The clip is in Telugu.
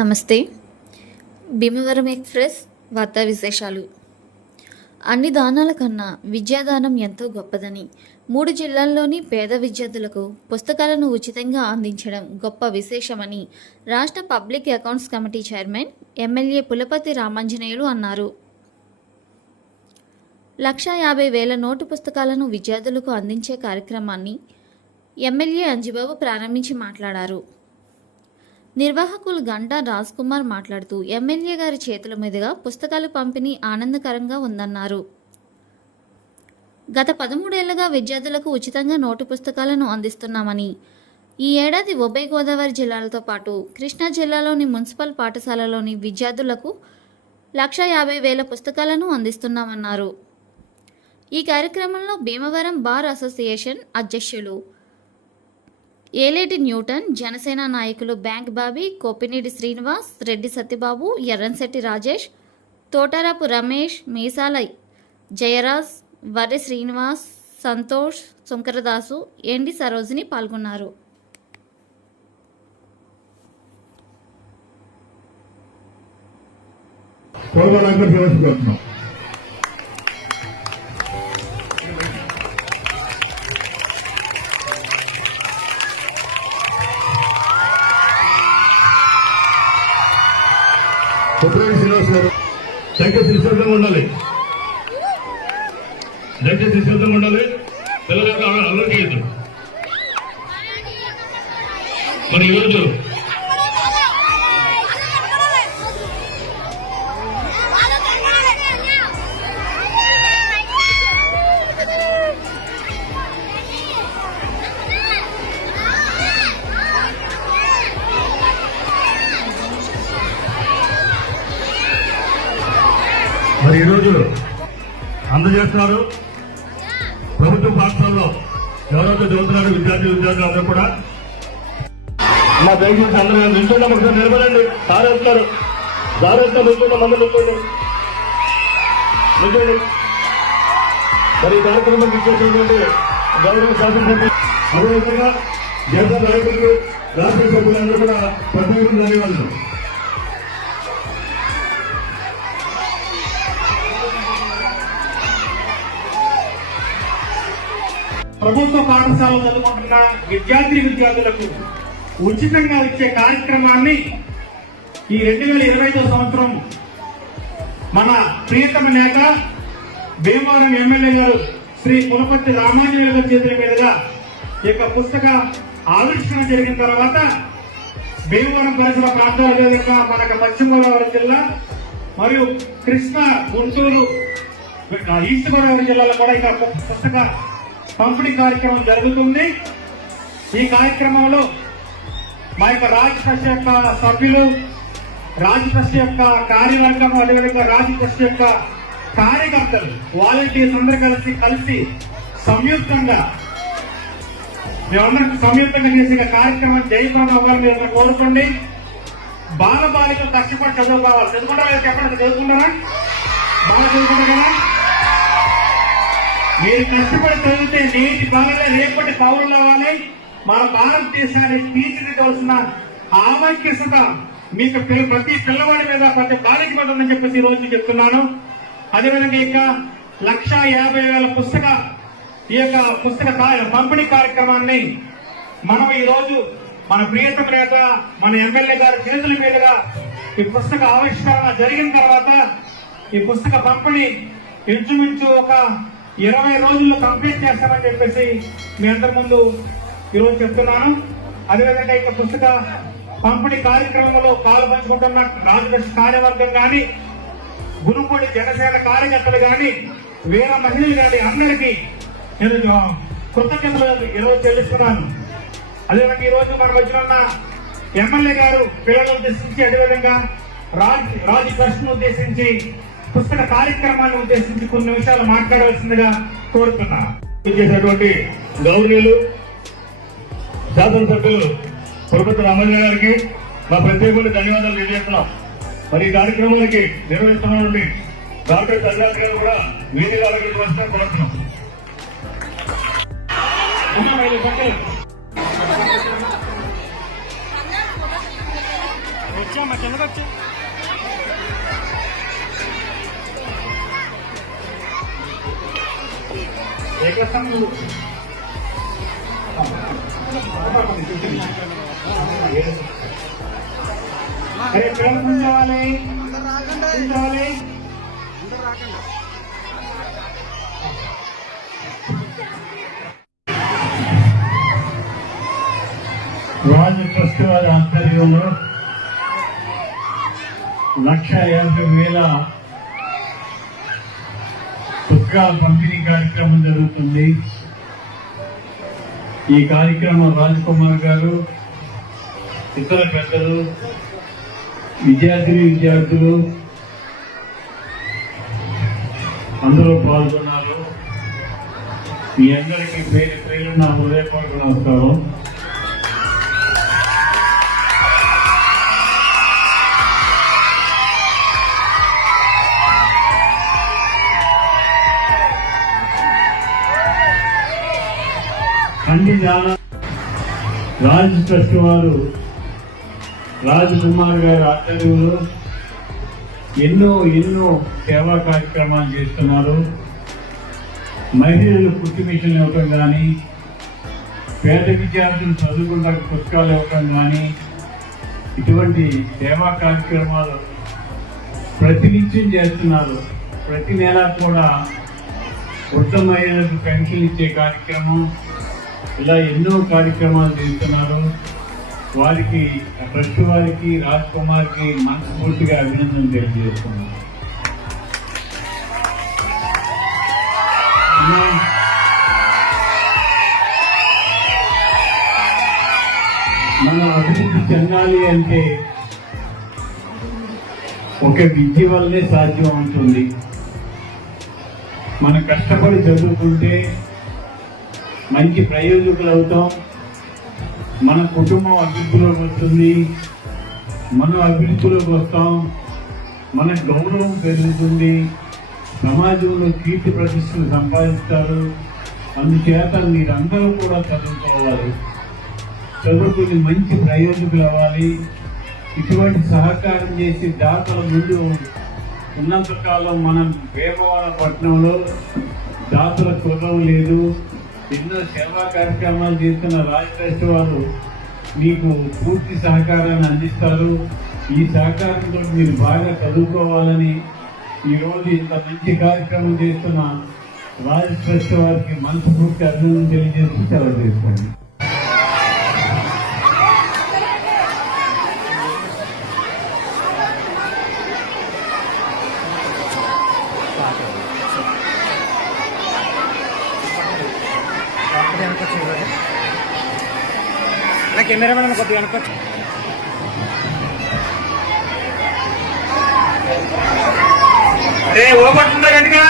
నమస్తే. భీమవరం ఎక్స్‌ప్రెస్ వార్తా విశేషాలు. అన్ని దానాల కన్నా విద్యాదానం ఎంతో గొప్పదని, 3 జిల్లాల్లోని పేద విద్యార్థులకు పుస్తకాలను ఉచితంగా అందించడం గొప్ప విశేషమని రాష్ట్ర public accounts committee chairman, MLA Pulaparthi Ramanjaneyulu అన్నారు. 1,50,000 నోటు పుస్తకాలను విద్యార్థులకు అందించే కార్యక్రమాన్ని ఎమ్మెల్యే అంజిబాబు ప్రారంభించి మాట్లాడారు. నిర్వాహకులు గంటా రాజ్కుమార్ మాట్లాడుతూ ఎమ్మెల్యే గారి చేతుల మీదుగా పుస్తకాలు పంపిణీ ఆనందకరంగా ఉందన్నారు. గత 13 ఏళ్లుగా విద్యార్థులకు ఉచితంగా నోటు పుస్తకాలను అందిస్తున్నామని, ఈ ఏడాది ఉభయ గోదావరి జిల్లాలతో పాటు కృష్ణా జిల్లాలోని మున్సిపల్ పాఠశాలలోని విద్యార్థులకు 1,50,000 పుస్తకాలను అందిస్తున్నామన్నారు. ఈ కార్యక్రమంలో భీమవరం బార్ అసోసియేషన్ అధ్యక్షులు ఏలేటి న్యూటన్, జనసేన నాయకులు బ్యాంక్ బాబీ, కోపినేడి శ్రీనివాస్, రెడ్డి సత్యబాబు, ఎర్రంశెట్టి రాజేష్, తోటారపు రమేష్, మీసాల జయరాజ్, వర్రి శ్రీనివాస్, సంతోష్, సుంకరదాసు, ఎండి సరోజిని పాల్గొన్నారు. శ్రీనివాస్ గారు దయచేసి నిశ్శబ్దంగా ఉండాలి. పిల్లలకు అల్లరికి ఇద్దరు. మరి ఈరోజు అందజేస్తున్నారు. ప్రభుత్వ పాఠశాలలో ఎవరైతే చదువుతున్నారు విద్యార్థులు అందరూ కూడా మా దయచేసి అందరూ నిల్చున్నాం. ఒకసారి నిలబడండి. సారేస్తారు నిల్చున్నాం. అందరూ నిల్చోండి. మరి ఈ కార్యక్రమానికి ఇచ్చేసినటువంటి గౌరవ శాసనసభ్యులు, అదేవిధంగా జనతా నాయకులు, రాష్ట్ర సభ్యులందరూ కూడా ప్రత్యేక ధన్యవాదాలు. ప్రభుత్వ పాఠశాలలో చదువుకుంటున్న విద్యార్థులకు ఉచితంగా ఇచ్చే కార్యక్రమాన్ని ఈ 2025 సంవత్సరం మన ప్రియతమ నేత భీమవరం ఎమ్మెల్యే గారు శ్రీ పులపర్తి రామాంజనేయులు గారి చేతుల మీదుగా ఈ యొక్క పుస్తక ఆవిష్కరణ జరిగిన తర్వాత భీమవరం పరిసర ప్రాంతాల విధంగా మనకు పశ్చిమ గోదావరి జిల్లా మరియు కృష్ణా, గుంటూరు, ఈస్ట్ గోదావరి జిల్లాలో కూడా ఇక పుస్తక పంపిణీ కార్యక్రమం జరుగుతుంది. ఈ కార్యక్రమంలో మా యొక్క రాజట్రస్ట్ యొక్క సభ్యులు, రాజట్రస్ట్ యొక్క కార్యవర్గం, అదేవిధంగా రాజట్రస్ట్ యొక్క కార్యకర్తలు, వాలంటీర్స్ అందరూ కలిసి సంయుక్తంగా మేమందరం చేసే కార్యక్రమం జయప్రదం అవ్వాలని మీరు కోరుకోండి. బాలబాలికలు కష్టపడి చదువుకోవాలి. చదువుకుంటారా? చెప్పండి, చదువుకుంటారా? బాగా చదువుకుంటారు కదా? మీరు కష్టపడి చదివితే నేటి బాలలే రేపటి పౌరులు అవ్వాలి. మన భారతదేశాన్ని తీర్చిదిద్దవలసిన ఆవశ్యకత మీకు ప్రతి పిల్లవాడి మీద, ప్రతి బాలిక మీద ఉందని చెప్పేసి ఈ రోజు చెప్తున్నాను. అదేవిధంగా ఇక 1,50,000 ఈ యొక్క పుస్తక పంపిణీ కార్యక్రమాన్ని మనం ఈ రోజు మన ప్రియతమ నేత, మన ఎమ్మెల్యే గారి చేతుల మీదుగా ఈ పుస్తక ఆవిష్కరణ జరిగిన తర్వాత ఈ పుస్తక పంపిణీ ఇంచుమించు ఒక 20 రోజుల్లో కంప్లీట్ చేస్తామని చెప్పేసి మీ అందరి ముందు ఈరోజు చెప్తున్నాను. అదేవిధంగా ఇక పుస్తక పంపిణీ కార్యక్రమంలో పాలు పంచుకుంటున్న రాజదర్శి కార్యవర్గం కానీ, గురుపూడి జనసేన కార్యకర్తలు కానీ, వీర మహిళలు కానీ అందరికీ నేను కృతజ్ఞతలు ఈరోజు చెల్లిస్తున్నాను. అదేవిధంగా ఈరోజు మన వచ్చిన ఎమ్మెల్యే గారు పిల్లలను ఉద్దేశించి, అదేవిధంగా రాజ్ ట్రస్ట్ ను ఉద్దేశించి, పుస్తక కార్యక్రమాన్ని ఉద్దేశించి కొన్ని విషయాలు మాట్లాడవలసిందిగా కోరుతున్నా. చేసినటువంటి గౌరవనీయులు శాసనసభ్యులు పులపర్తి రామాంజనేయులు గారికి మా ప్రత్యేకమైన ధన్యవాదాలు తెలియజేస్తున్నాం. మరి ఈ కార్యక్రమానికి నిర్వహిస్తున్నటువంటి డాక్టర్ సంజాత్ గారు కూడా వీధి వాళ్ళకి వస్తే కోరుతున్నాం. వచ్చామ్మా కిందకు వచ్చి అరే పిల్లలు కూర్చోవాలి కూర్చోవాలి. రాజు ట్రస్ట్ వారి ఆధ్వర్యంలో 1,50,000 పుస్తకాల పంపిణీ కార్యక్రమం జరుగుతుంది. ఈ కార్యక్రమం రాజకుమార్ గారు, ఇతర పెద్దలు, విద్యార్థులు అందరూ పాల్గొన్నారు. మీ అందరికీ పేరు పేరు నా హృదయపూర్వక నమస్కారం. అన్ని రాజ్ ట్రస్ట్ వారు రాజకుమార్ గారి ఆధ్వర్యంలో ఎన్నో సేవా కార్యక్రమాలు చేస్తున్నారు. మహిళలు కుట్టు మిషన్ ఇవ్వటం కానీ, పేద విద్యార్థులు చదువుకున్న పుస్తకాలు ఇవ్వటం కానీ, ఇటువంటి సేవా కార్యక్రమాలు ప్రతినిత్యం చేస్తున్నారు. ప్రతి నెల కూడా వృద్ధ మహిళలకు పెన్షన్ ఇచ్చే కార్యక్రమం, ఇలా ఎన్నో కార్యక్రమాలు చేస్తున్నారు. వారికి ట్రస్ట్ వారికి రాజ్ కుమార్కి మనస్ఫూర్తిగా అభినందన తెలియజేస్తున్నాను. మనం అభివృద్ధి చెందాలి అంటే ఒక విద్య వల్లే సాధ్యం అవుతుంది. మనం కష్టపడి చదువుకుంటే మంచి ప్రయోజకులు అవుతాం. మన కుటుంబం అభివృద్ధిలోకి వస్తుంది, మనం అభివృద్ధిలోకి వస్తాం, మన గౌరవం పెరుగుతుంది, సమాజంలో కీర్తి ప్రతిష్టలు సంపాదిస్తారు. అందుచేత మీరందరూ కూడా చదువుకోవాలి, చదువుకుని మంచి ప్రయోజకులు అవ్వాలి. ఇటువంటి సహకారం చేసి దాతల ముందు ఉన్నంతకాలం మనం వేమవరం పట్టణంలో దాతల కులం లేదు. ఎన్నో సేవా కార్యక్రమాలు చేస్తున్న రాజ్ ట్రస్ట్ వారు మీకు పూర్తి సహకారాన్ని అందిస్తారు. ఈ సహకారంతో మీరు బాగా చదువుకోవాలని ఈరోజు ఇంత మంచి కార్యక్రమం చేస్తున్న రాజ్ ట్రస్ట్ వారికి మనస్ఫూర్తి అభినందన తెలియజేసి సెలవు తీసుకోండి. కెమెరా మేడం కొద్దిగా అనుకోవచ్చు. అరే ఓ పట్టుందా గట్టిగా.